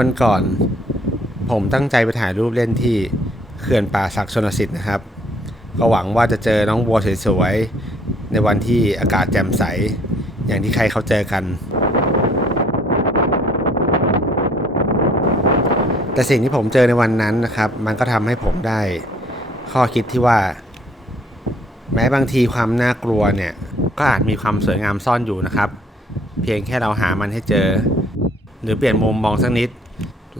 วันก่อนผมตั้งใจไปถ่ายรูปเล่นที่เขื่อนป่าสักชลสิทธิ์นะครับก็หวังว่าจะเจอน้องบัวสวยๆในวันที่อากาศแจ่มใสอย่างที่ใครเขาเจอกันแต่สิ่งที่ผมเจอในวันนั้นนะครับมันก็ทำให้ผมได้ข้อคิดที่ว่าแม้บางทีความน่ากลัวเนี่ยก็อาจมีความสวยงามซ่อนอยู่นะครับเพียงแค่เราหามันให้เจอหรือเปลี่ยนมุมมองสักนิด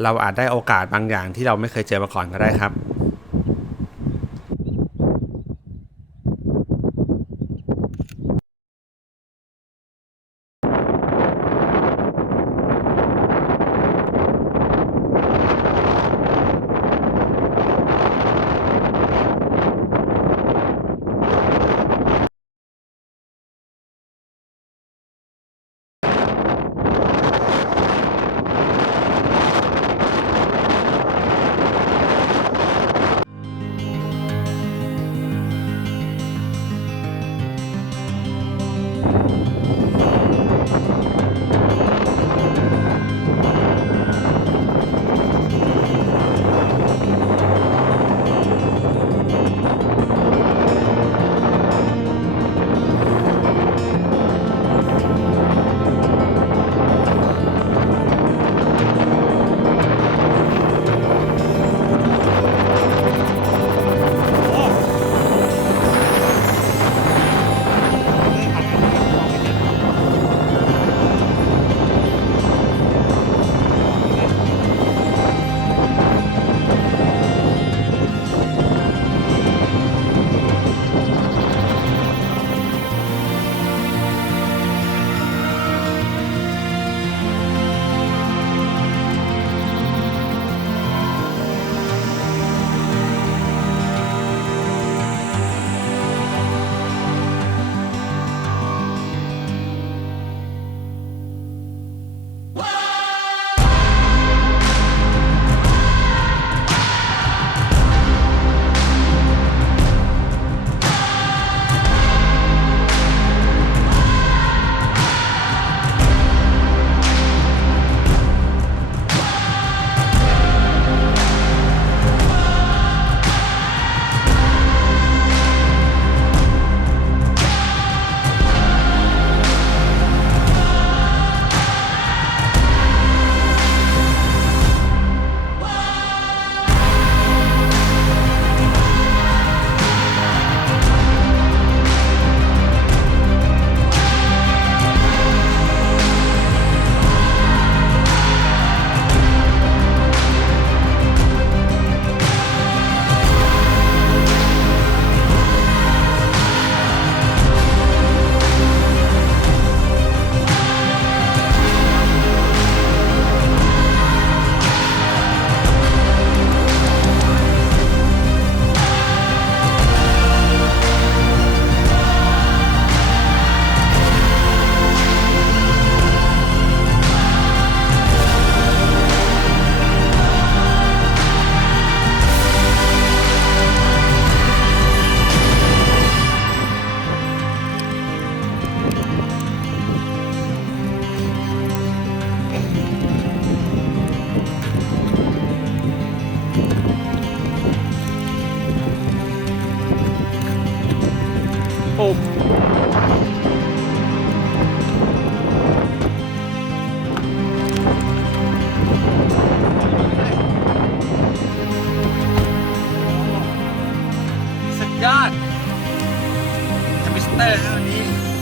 เราอาจได้โอกาสบางอย่างที่เราไม่เคยเจอมาก่อนก็ได้ครับปุ่มสุดยอดทมิสเตอร์ครับวันนี้